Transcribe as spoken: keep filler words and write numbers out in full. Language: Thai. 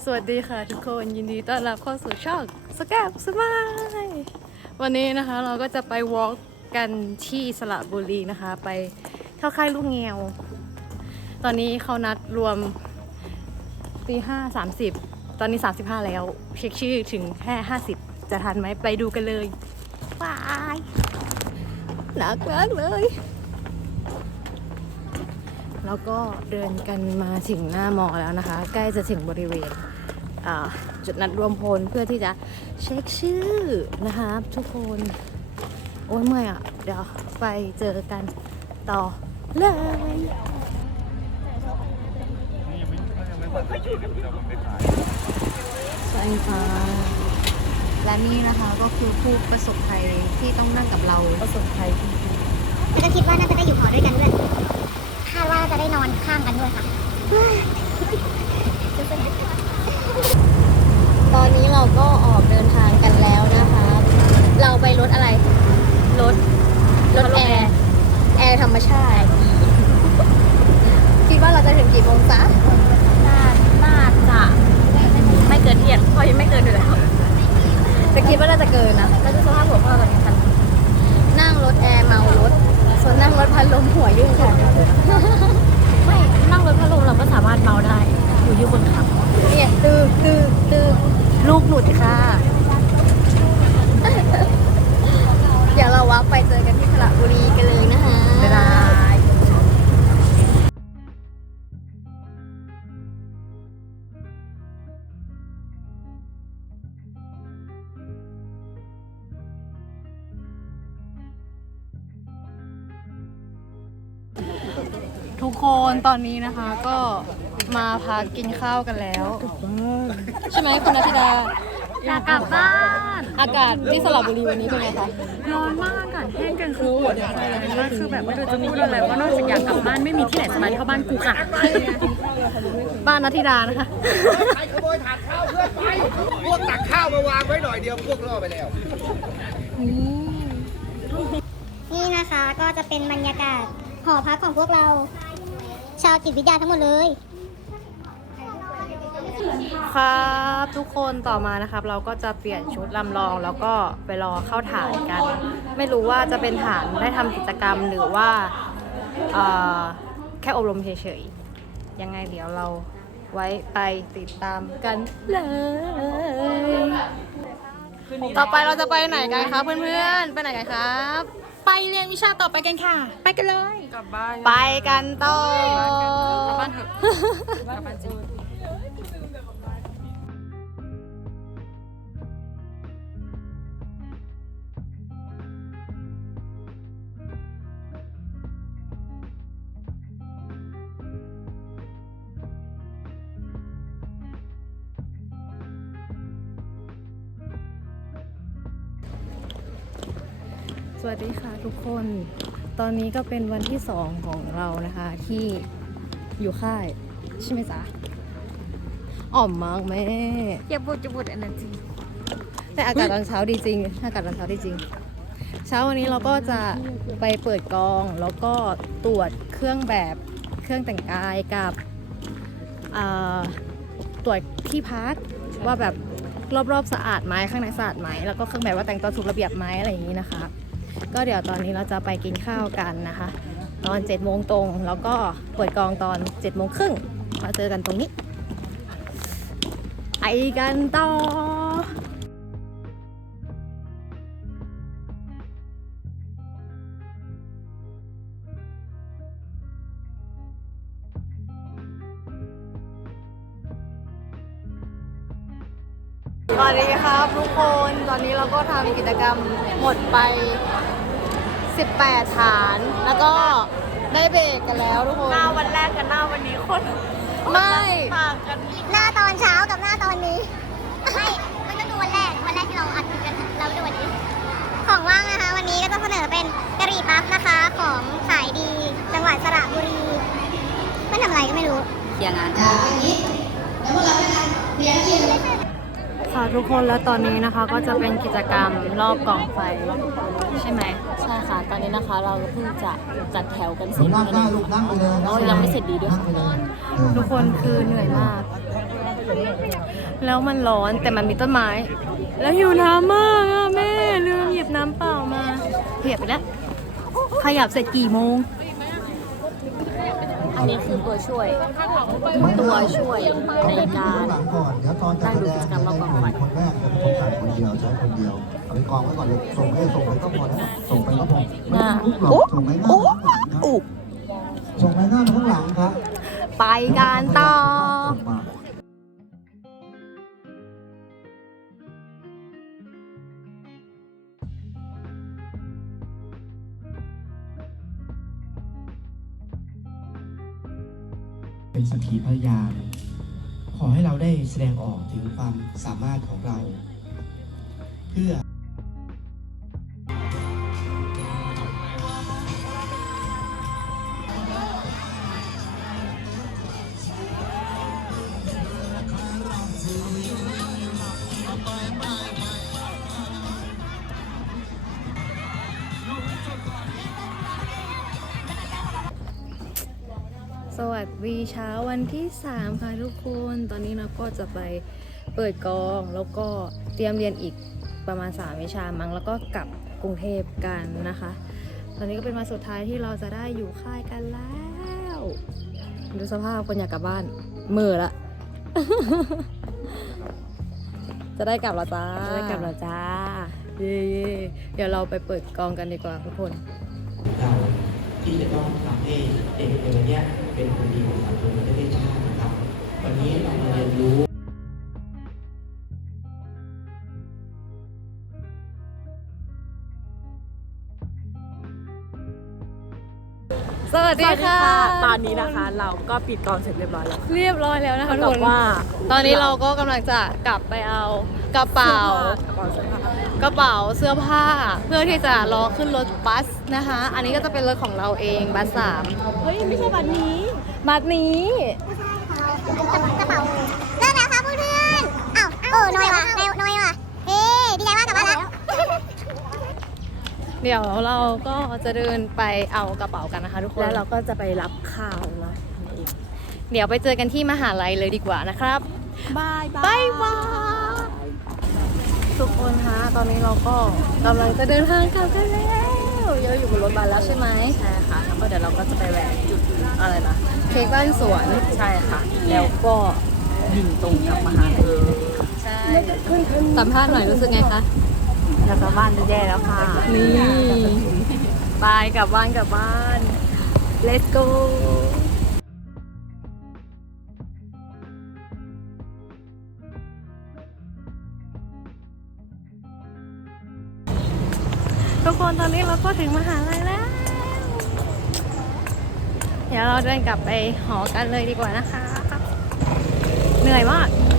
สวัสดีค่ะทุกคนยินดีต้อนรับเข้าสู่ช่องสแกปสมายวันนี้นะคะเราก็จะไปวอล์กกันที่สระบุรีนะคะไปเข้าค่ายลูกแงวตอนนี้เขานัดรวมตีห้าสามสิบตอนนี้สามสิบห้าแล้วเช็คชื่อถึงแค่ห้าสิบจะทันไหมไปดูกันเลยบายหนักมากเลยแล้วก็เดินกันมาถึงหน้ามอแล้วนะคะใกล้จะถึงบริเวณจุดนัดรวมพลเพื่อที่จะเช็คชื่อนะคะทุกคนโอ้ยเมื่อยอ่ะเดี๋ยวไปเจอกันต่อเลยสวัสดีค่ะและนี่นะคะก็คือผู้ประสบภัยที่ต้องนั่งกับเราประสบภัยแล้วก็คิดว่าน่าจะได้อยู่หอด้วยกันด้วยคาดว่าจะได้นอนข้างกันด้วยค่ะตอนนี้เราก็ออกเดินทางกันแล้วนะคะเราไปรถอะไรรถรถแอร์แอร์ธรรมชาติคิดว่าเราจะถึงกี่โมงจ๊ะน่าน่าจะไม่เกินเที่ยงเพราะยังไม่เกินอยู่แล้วแต่คิดว่าน่าจะเกินนะแล้วดูสภาพหัวพวกเราตอนนี้ทันนั่งรถแอร์เมารถส่วนนั่งรถพัดลมหัวยุ่งค่ะไม่นั่งรถพัดลมเราก็สามารถเมาได้อยู่ที่คนขับเนี่ยตื้อตื้อตื้อลูกหลุดค่ะเดี๋ยวเราวับไปเจอกันที่สระบุรีกันเลยนะคะบ๊ายบายทุกคนตอนนี้นะคะก็มาพักกินข้าวกันแล้วใช่ไหมคุณนัทธิดาอยากกลับบ้านอากาศที่สระบุรีวันนี้เป็นไงคะร้อนมากอากาศแห้งกันคือปวดใจมากคือแบบไม่รู้จะพูดอะไรว่านอกจากอยากกลับบ้านไม่มีที่ไหนสบายเท่าบ้านกูค่ะบ้านนัทธิดานะคะใครขโมยถาดข้าวเพื่อนไปพวกตักข้าวมาวางไว้หน่อยเดียวพวกล่อไปแล้วนี่นะคะก็จะเป็นบรรยากาศหอพักของพวกเราชาวจิตวิทยาทั้งหมดเลยครับทุกคนต่อมานะครับเราก็จะเปลี่ยนชุดลำลองแล้วก็ไปรอเข้าฐานกันไม่รู้ว่าจะเป็นฐานได้ทำกิจกรรมหรือว่าแค่อบรมเฉยๆยังไงเดี๋ยวเราไว้ไปติดตามกันเลยต่อไปเราจะไปไหนกันครับเพื่อนๆไปไหนกันครับไปเรียนวิชาต่อไปกันค่ะไปกันเลยกลับบ้านไปกันต่อกลับบ้านเถอะกลับบ้านจริงสวัสดีค่ะทุกคนตอนนี้ก็เป็นวันที่สองของเรานะคะที่อยู่ค่ายใช่ไหมจ๊ะอ่อมมากแม่อย่าบุดจะบุดอันนั้นจริงแต่อากาศตอนเช้าดีจริงอากาศตอนเช้าดีจริงเช้าวันนี้เราก็จะไปเปิดกองแล้วก็ตรวจเครื่องแบบเครื่องแต่งกายกับตรวจที่พักว่าแบบรอบๆสะอาดไหมข้างในสะอาดไหมแล้วก็เครื่องแบบว่าแต่งตัวถูกระเบียบไหมอะไรอย่างนี้นะคะก็เดี๋ยวตอนนี้เราจะไปกินข้าวกันนะคะตอนเจ็ดโมงตรงแล้วก็เปิดกองตอนเจ็ดโมงครึ่งมาเจอกันตรงนี้ไปกันต่อสวัสดีครับทุกคนตอนนี้เราก็ทำกิจกรรมหมดไปสิบแปดฐานแล้วก็ได้เบรกกันแล้วทุกคนหน้าวันแรกกับหน้าวันนี้คนไม่ต่างกันหน้าตอนเช้ากับหน้าตอนนี้ไม่ไม่ต้องดูวันแรกวันแรกที่เราอัดกันเราดูวันนี้ของว่างนะคะวันนี้ก็จะเสนอเป็นกะหรี่ปั๊บนะคะของขายดีจังหวัดสระบุรีไม่ทำอะไรก็ไม่รู้เขียนงานค่ะทุกคนแล้วตอนนี้นะคะก็จะเป็นกิจกรรมรอบกองไฟใช่ไหมใช่ค่ะตอนนี้นะคะเราเพิ่งจะจัดแถวกันเสร็จแล้วนะคะยังไม่เสร็จดีด้วยทุกคนคือเหนื่อยมากแล้วมันร้อนแต่มันมีต้นไม้ แล้วหิวน้ำมากอะแม่ลืมหยิบน้ำเปล่ามาเหยียบไปแล้วขยับเสร็จกี่โมงอันนี้คือตัวช่วย ตัวช่วยในการหลังก่อนเดี๋ยวตอนจะแสดงจะได้หนุ่มคนแรกจะต้องการคนเดียวใช้คนเดียวเอาไปกองไว้ก่อนเลยส่งไปส่งไปก็พอแล้วส่งไปก็พอไม่ต้องลุกหรอกส่งไปหน้าส่งไปหน้าข้างหลังครับไปกันต่อเป็นสักขีพยาน ขอให้เราได้แสดงออกถึงความสามารถของเรา เพื่อสวัสดีเช้าวันที่สามค่ะทุกคน ตอนนี้เราก็จะไปเปิดกองแล้วก็เตรียมเรียนอีกประมาณสามวิชามั้งแล้วก็กลับกรุงเทพกันนะคะ ตอนนี้ก็เป็นวันสุดท้ายที่เราจะได้อยู่ค่ายกันแล้วดูสภาพคนอยากกลับบ้านมือละ จะได้กลับแล้วจ้าจะได้กลับแล้วจ้าเย้ๆเดี๋ยวเราไปเปิดกองกันดีกว่าทุกคนเราที่จะต้องทำให้เด็กในวันนี้เป็นคนดีของสังคมและประเทศชาตินะครับ วันนี้เรามาเรียนรู้สวัสดีค่ะตอนนี้นะคะเราก็ปิดกองเสร็จเรียบร้อยแล้วเรียบร้อยแล้วนะคะทุกบคอน กว่าตอนนี้เราก็กำลังจะกลับไปเอากระเป๋ากระเป๋าเสื้อผ้ากระเป๋าเสื้อผ้า เพื่อที่จะรอขึ้นรถบัสนะคะ อันนี้ก็จะเป็นรถของเราเองบัสสามเฮ้ย ไม่ใช่บัตรนี้บัสนี้กระเป๋าเริ่มแล้วครับเพื่อนๆอ้าวโอ้น้อยว่ะเร็วน้อยว่ะเฮ้ดีใจมากกลับบ้านแล้วเดี๋ยวเราก็จะเดินไปเอากระเป๋ากันนะคะทุกคนแล้วเราก็จะไปรับข่าวนะเดี๋ยวไปเจอกันที่มหาลัยเลยดีกว่านะครับบายบายบายทุกคนคะตอนนี้เราก็กำลังจะเดินทางกลับกันแล้วเยอะอยู่บนรถบัสแล้วใช่ไหมใช่ค่ะแล้วก็เดี๋ยวเราก็จะไปแหวกจุดอะไรนะเค้กบ้านสวนใช่ค่ะ แล้วก็ยิงตรงกับมหาลัยใช่สัมภาษณ์หน่อยรู้สึกไงคะแล้วก็บ้านจะแย่แล้วค่ะนี่บายกลับบ้านกลับบ้าน let's go ทุกคนตอนนี้เราก็ถึงมหาลัยแล้ว เดี๋ยวเราเดินกลับไปหอกันเลยดีกว่านะคะ เหนื่อยมาก